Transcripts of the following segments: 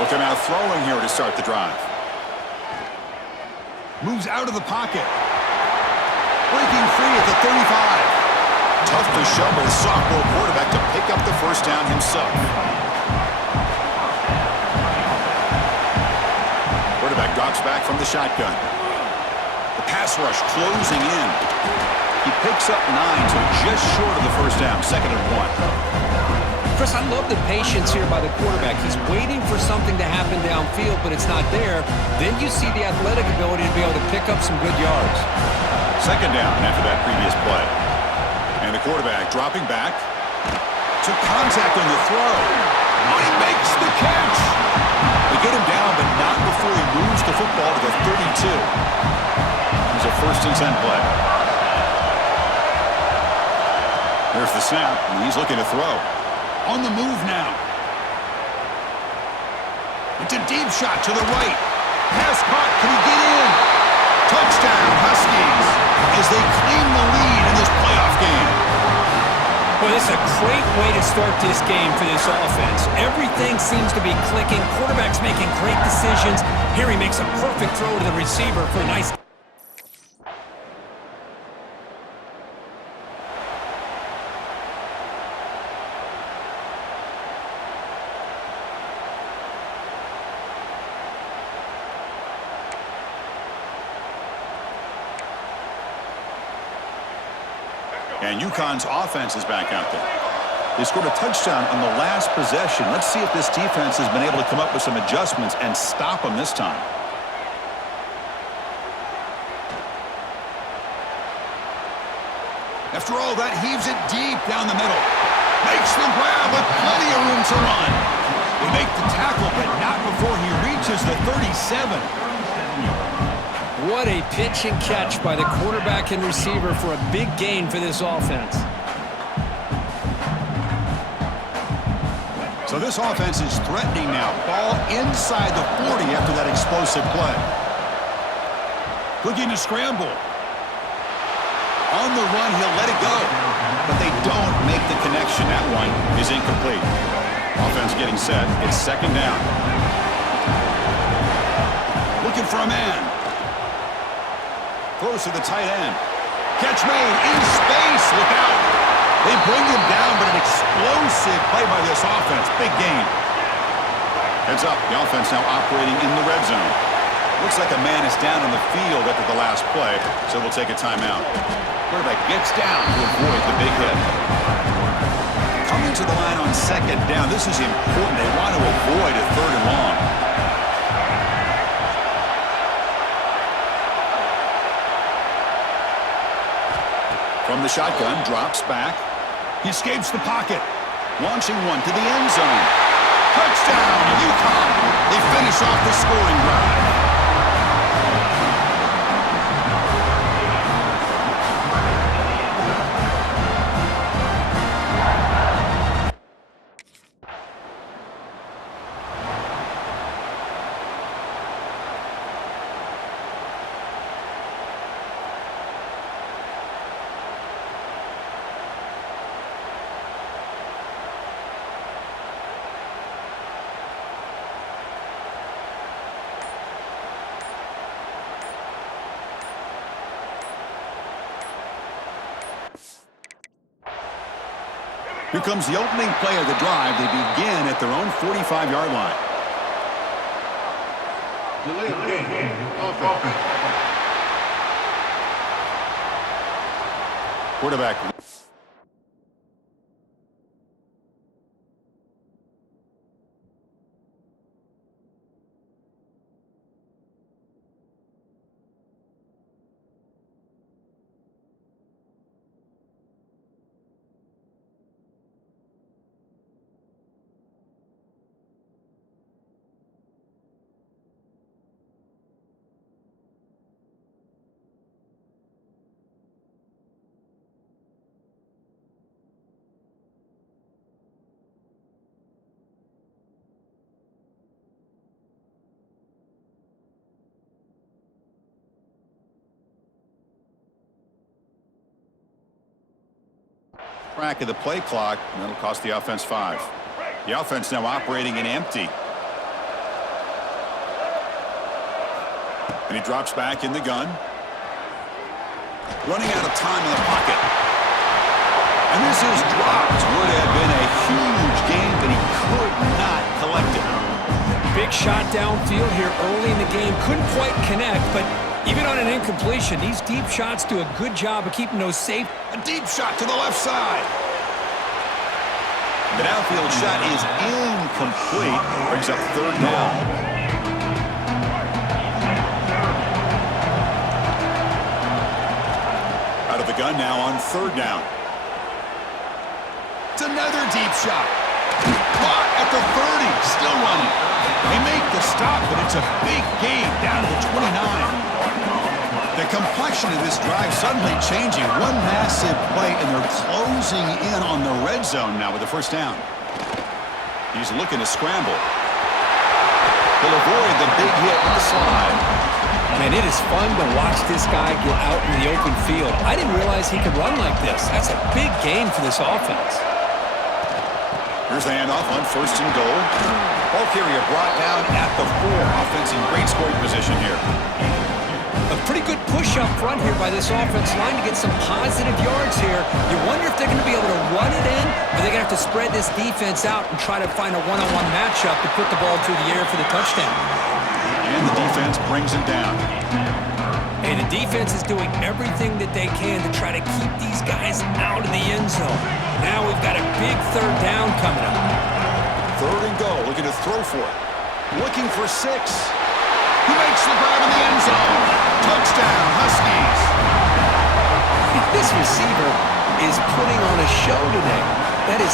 Looking out throwing here to start the drive. Moves out of the pocket. Breaking free at the 35. Tough to shovel the sophomore quarterback to pick up the first down himself. Quarterback drops back from the shotgun. The pass rush closing in. He picks up 9, so just short of the first down, 2nd and 1. Chris, I love the patience here by the quarterback. He's waiting for something to happen downfield, but it's not there. Then you see the athletic ability to be able to pick up some good yards. 2nd down after that previous play. And the quarterback dropping back. Took contact on the throw. Oh, he makes the catch. They get him down, but not before he moves the football to the 32. It was a 1st and 10 play. There's the snap, and he's looking to throw. On the move now. It's a deep shot to the right. Pass caught. Can he get in? Touchdown, Huskies, as they claim the lead in this playoff game. Well, this is a great way to start this game for this offense. Everything seems to be clicking. Quarterback's making great decisions. Here he makes a perfect throw to the receiver for a nice... And UConn's offense is back out there. They scored a touchdown on the last possession. Let's see if this defense has been able to come up with some adjustments and stop them this time. After all that, heaves it deep down the middle. Makes the grab with plenty of room to run. They make the tackle, but not before he reaches the 37. What a pitch and catch by the quarterback and receiver for a big gain for this offense. So this offense is threatening now. Ball inside the 40 after that explosive play. Looking to scramble. On the run, he'll let it go. But they don't make the connection. That one is incomplete. Offense getting set. It's 2nd down. Looking for a man. Throws to the tight end. Catch made in space. Look out. They bring him down, but an explosive play by this offense. Big game. Heads up. The offense now operating in the red zone. Looks like a man is down on the field after the last play, so we'll take a timeout. Quarterback gets down to avoid the big hit. Coming to the line on 2nd down. This is important. They want to avoid a 3rd and long. From the shotgun, drops back. He escapes the pocket. Launching one to the end zone. Touchdown, UConn. They finish off the scoring drive. Here comes the opening play of the drive. They begin at their own 45-yard line. Quarterback. Track of the play clock, and that'll cost the offense 5. The offense now operating in empty. And he drops back in the gun. Running out of time in the pocket. And this is dropped. Would have been a huge game, but he could not collect it. Big shot downfield here early in the game. Couldn't quite connect, but even on an incompletion, these deep shots do a good job of keeping those safe. A deep shot to the left side. The downfield shot is incomplete. Brings up third down. Out of the gun now on third down. It's another deep shot. Caught at the 30. Still running. They make the stop, but it's a big gain down to the 29. The complexion of this drive suddenly changing. One massive play, and they're closing in on the red zone now with the first down. He's looking to scramble. He'll avoid the big hit with the slide. Man, it is fun to watch this guy get out in the open field. I didn't realize he could run like this. That's a big gain for this offense. Here's the handoff on first and goal. Ball carrier brought down at the 4. Offense in great scoring position here. A pretty good push up front here by this offense line to get some positive yards here. You wonder if they're going to be able to run it in, or they're going to have to spread this defense out and try to find a one-on-one matchup to put the ball through the air for the touchdown. And the defense brings him down. And the defense is doing everything that they can to try to keep these guys out of the end zone. Now we've got a big third down coming up. Third and goal, looking to throw for it. Looking for 6. He makes the grab in the end zone. Touchdown, Huskies. This receiver is putting on a show today. That is...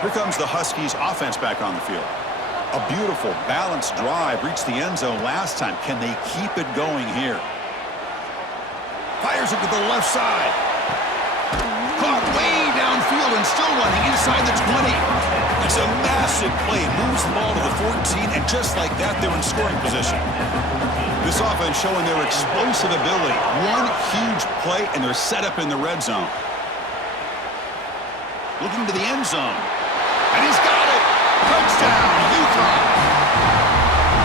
Here comes the Huskies offense back on the field. A beautiful, balanced drive reached the end zone last time. Can they keep it going here? Fires it to the left side. Caught way downfield and still running inside the 20. It's a massive play. Moves the ball to the 14, and just like that, they're in scoring position. This offense showing their explosive ability. One huge play, and they're set up in the red zone. Looking to the end zone. And he's got it! Touchdown, UConn!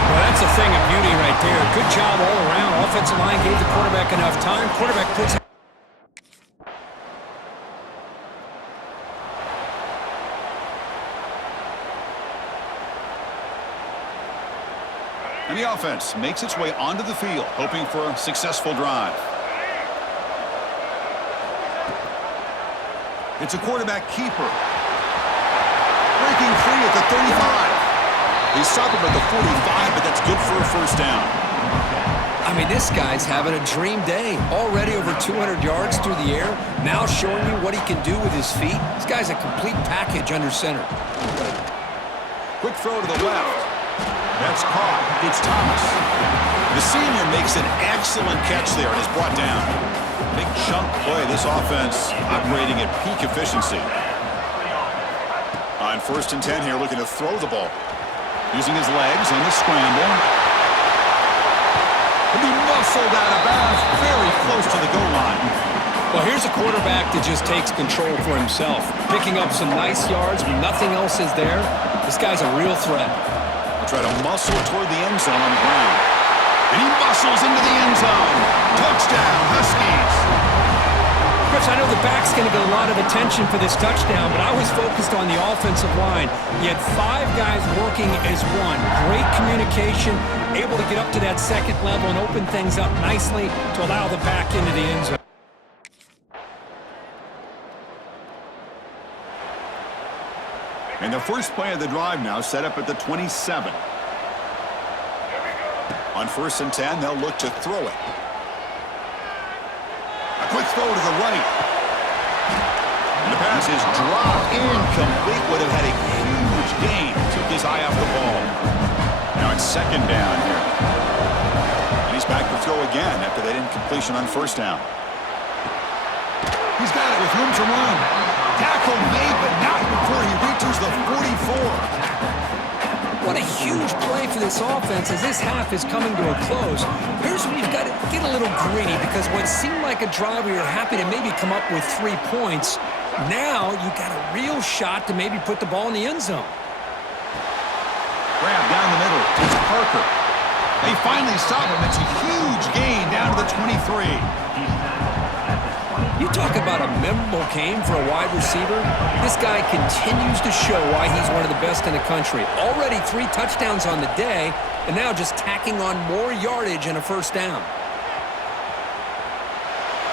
Well, that's a thing of beauty right there. Good job all around. Offensive line gave the quarterback enough time. Quarterback puts... And the offense makes its way onto the field, hoping for a successful drive. It's a quarterback keeper. Breaking free at the 35. They stop him at the 45, but that's good for a first down. I mean, this guy's having a dream day. Already over 200 yards through the air. Now showing you what he can do with his feet. This guy's a complete package under center. Quick throw to the left. That's caught. It's Thomas. The senior makes an excellent catch there and is brought down. Big chunk play. This offense operating at peak efficiency. On first and 10 here, looking to throw the ball. Using his legs on the scramble. He'll be muscled out of bounds very close to the goal line. Well, here's a quarterback that just takes control for himself. Picking up some nice yards when nothing else is there. This guy's a real threat. He'll try to muscle toward the end zone on the ground. And he muscles into the end zone. Touchdown, Huskies. Chris, I know the back's going to get a lot of attention for this touchdown, but I was focused on the offensive line. You had 5 guys working as one. Great communication, able to get up to that second level and open things up nicely to allow the back into the end zone. And the first play of the drive now set up at the 27. On first and 10, they'll look to throw it. A quick throw to the right. And the pass is dropped incomplete. Would have had a huge gain. Took his eye off the ball. Now it's second down here. And he's back to throw again after that incompletion on first down. He's got it with room to run. Tackle made, but not before he reaches the 44. What a huge play for this offense as this half is coming to a close. Here's where you've got to get a little greedy because what seemed like a drive where you're happy to maybe come up with 3 points Now you got a real shot to maybe put the ball in the end zone. Grab down the middle. It's Parker. They finally stop him. It's a huge gain down to the 23. You talk about a memorable game for a wide receiver. This guy continues to show why he's one of the best in the country. Already 3 touchdowns on the day, and now just tacking on more yardage and a first down.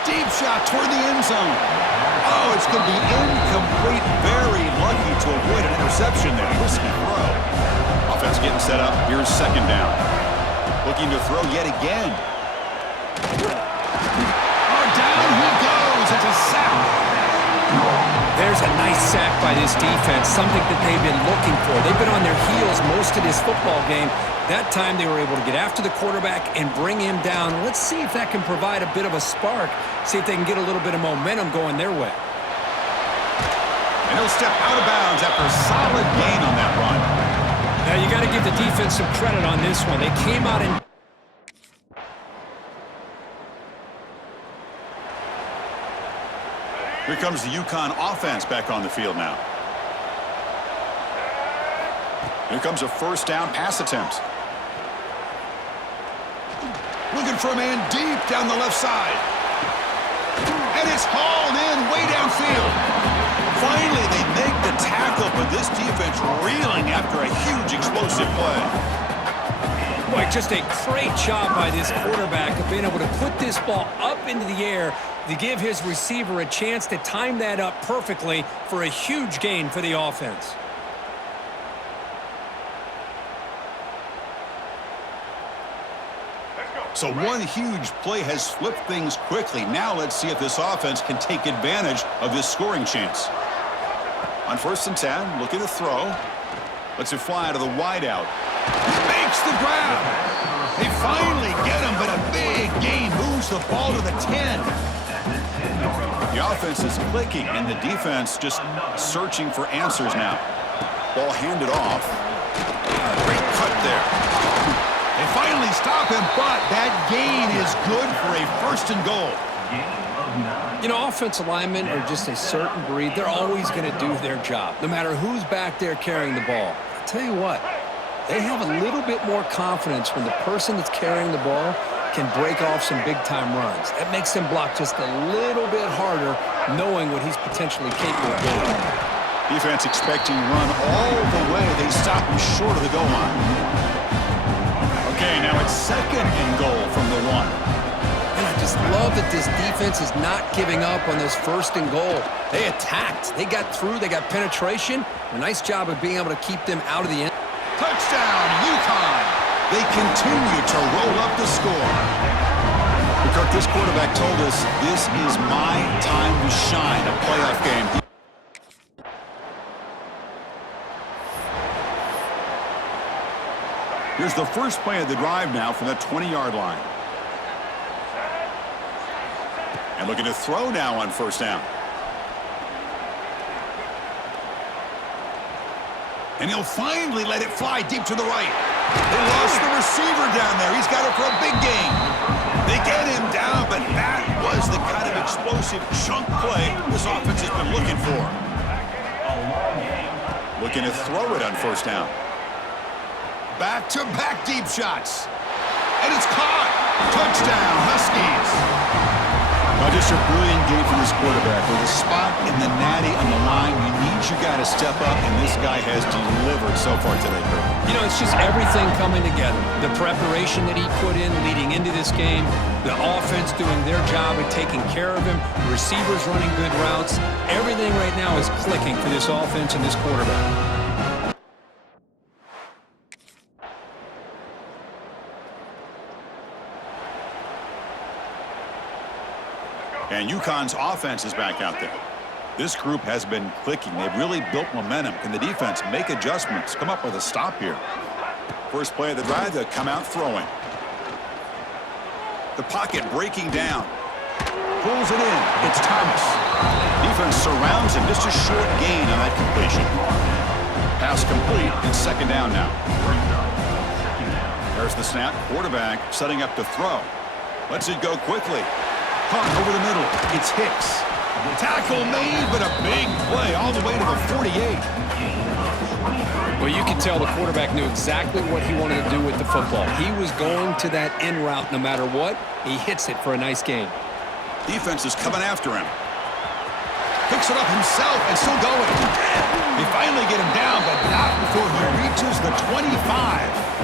Deep shot toward the end zone. Oh, it's going to be incomplete. Very lucky to avoid an interception there. Risky throw. Offense getting set up. Here's second down. Looking to throw yet again. Oh, down he goes. It's a sack. There's a nice sack by this defense, something that they've been looking for. They've been on their heels most of this football game. That time they were able to get after the quarterback and bring him down. Let's see if that can provide a bit of a spark, see if they can get a little bit of momentum going their way. And he'll step out of bounds after a solid gain on that run. Now you got to give the defense some credit on this one. They came out and here comes the UConn offense back on the field now. Here comes a first down pass attempt. Looking for a man deep down the left side. And it's hauled in way downfield. Finally, they make the tackle, but this defense reeling after a huge explosive play. boy, just a great job by this quarterback of being able to put this ball up into the air to give his receiver a chance to time that up perfectly for a huge gain for the offense. So one huge play has flipped things quickly. Now let's see if this offense can take advantage of this scoring chance. On 1st and 10, looking to throw. Lets it fly to the wideout. Makes the grab. They finally get him, but a big gain moves the ball to the 10. The offense is clicking, and the defense just searching for answers now. Ball handed off. Great cut there. They finally stop him, but that gain is good for a 1st and goal. You know, offensive linemen are just a certain breed. They're always going to do their job, no matter who's back there carrying the ball. I'll tell you what, they have a little bit more confidence when the person that's carrying the ball can break off some big-time runs. That makes them block just a little bit harder, knowing what he's potentially capable of doing. Defense expecting run all the way. They stop him short of the goal line. Okay, now it's 2nd and goal from the 1. And I just love that this defense is not giving up on this 1st and goal. They attacked. They got through. They got penetration. A nice job of being able to keep them out of the end. Touchdown, UConn. They continue to roll up the score. Kirk, this quarterback told us this is my time to shine, a playoff game. Here's the first play of the drive now from the 20-yard line. And looking to throw now on 1st down. And he'll finally let it fly deep to the right. They lost the receiver down there. He's got it for a big gain. They get him down, but that was the kind of explosive chunk play this offense has been looking for. Looking to throw it on 1st down. Back-to-back deep shots. And it's caught. Touchdown, Huskies. Now just a brilliant game from this quarterback. With a spot in the natty on the line, you need your guy to step up, and this guy has delivered so far today. You know, it's just everything coming together. The preparation that he put in leading into this game, the offense doing their job at taking care of him, the receivers running good routes. Everything right now is clicking for this offense and this quarterback. And UConn's offense is back out there. This group has been clicking. They've really built momentum. Can the defense make adjustments, come up with a stop here? First play of the drive, they'll come out throwing. The pocket breaking down. Pulls it in. It's Thomas. Defense surrounds him. Just a short gain on that completion. Pass complete. It's 2nd down now. There's the snap. Quarterback setting up to throw. Lets it go quickly. Caught over the middle. It's Hicks. Tackle made, but a big play all the way to the 48. Well, you could tell the quarterback knew exactly what he wanted to do with the football. He was going to that in route no matter what. He hits it for a nice gain. Defense is coming after him. Picks it up himself and still going. They finally get him down, but not before he reaches the 25.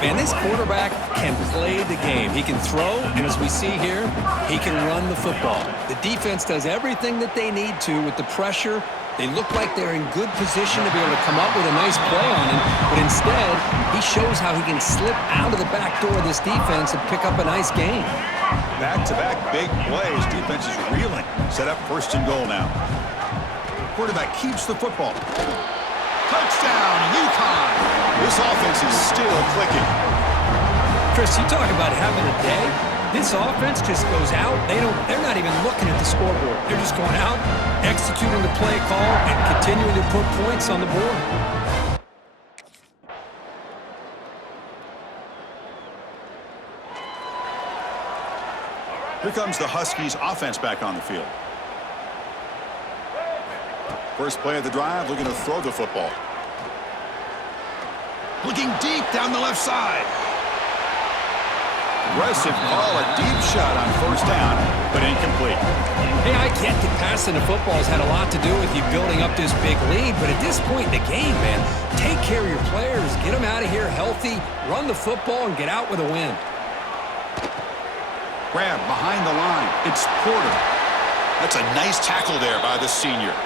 Man, this quarterback can play the game. He can throw, and as we see here, he can run the football. The defense does everything that they need to with the pressure. They look like they're in good position to be able to come up with a nice play on him, but instead, he shows how he can slip out of the back door of this defense and pick up a nice gain. Back-to-back big plays. Defense is reeling. Set up first and goal now. Quarterback keeps the football. Touchdown, UConn. This offense is still clicking. Chris, you talk about having a day. This offense just goes out. They're not even looking at the scoreboard. They're just going out, executing the play call, and continuing to put points on the board. Here comes the Huskies offense back on the field. First play of the drive, looking to throw the football. Looking deep down the left side. Aggressive call, a deep shot on first down, but incomplete. Hey, I get that passing the football has had a lot to do with you building up this big lead, but at this point in the game, man, take care of your players, get them out of here healthy, run the football, and get out with a win. Grab behind the line. It's Porter. That's a nice tackle there by the senior.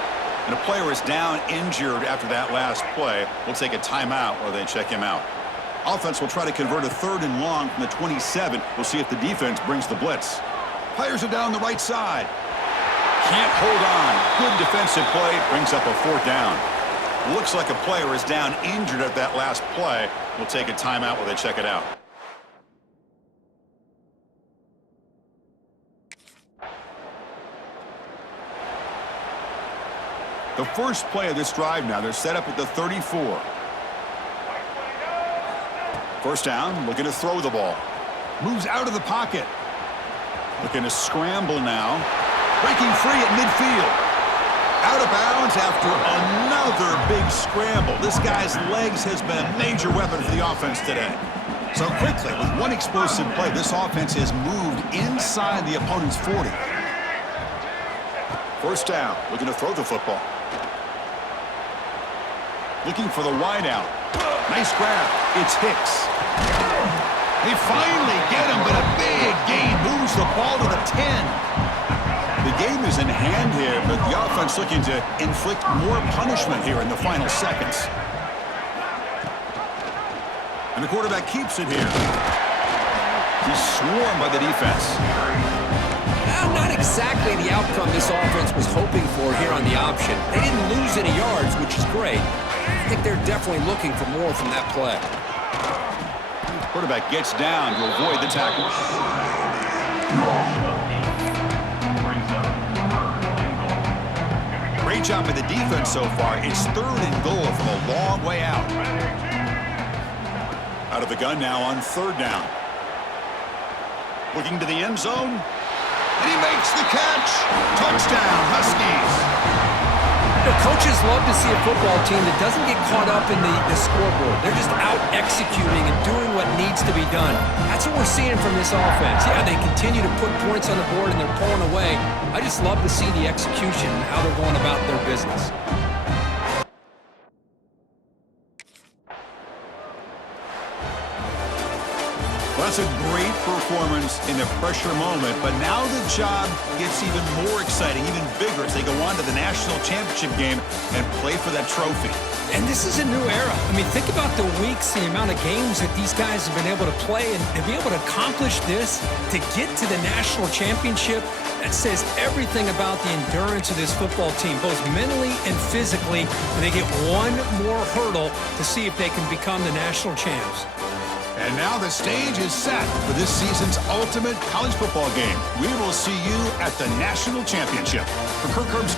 And a player is down injured after that last play. We'll take a timeout while they check him out. Offense will try to convert a 3rd and long from the 27. We'll see if the defense brings the blitz. Players are down the right side. Can't hold on. Good defensive play. Brings up a 4th down. Looks like a player is down injured at that last play. We'll take a timeout while they check it out. The first play of this drive now, they're set up at the 34. First down, looking to throw the ball. Moves out of the pocket. Looking to scramble now. Breaking free at midfield. Out of bounds after another big scramble. This guy's legs has been a major weapon for the offense today. So quickly, with one explosive play, this offense has moved inside the opponent's 40. First down, looking to throw the football. Looking for the wide out. Nice grab. It's Hicks. They finally get him, but a big gain moves the ball to the 10. The game is in hand here, but the offense looking to inflict more punishment here in the final seconds. And the quarterback keeps it here. He's swarmed by the defense. Not exactly the outcome this offense was hoping for here on the option. They didn't lose any yards, which is great. I think they're definitely looking for more from that play. Quarterback gets down to avoid the tackle. Great job by the defense so far. It's 3rd and goal from a long way out. Out of the gun now on 3rd down. Looking to the end zone. And he makes the catch. Touchdown, Huskies. You know, coaches love to see a football team that doesn't get caught up in the scoreboard. They're just out executing and doing what needs to be done. That's what we're seeing from this offense. Yeah, they continue to put points on the board and they're pulling away. I just love to see the execution and how they're going about their business. Well, that's a great performance in a pressure moment, but now the job gets even more exciting, even bigger as they go on to the national championship game and play for that trophy. And this is a new era. I mean, think about the weeks, the amount of games that these guys have been able to play, and to be able to accomplish this, to get to the national championship, that says everything about the endurance of this football team, both mentally and physically, and they get one more hurdle to see if they can become the national champs. And now the stage is set for this season's ultimate college football game. We will see you at the national championship. For Kirk Herbst,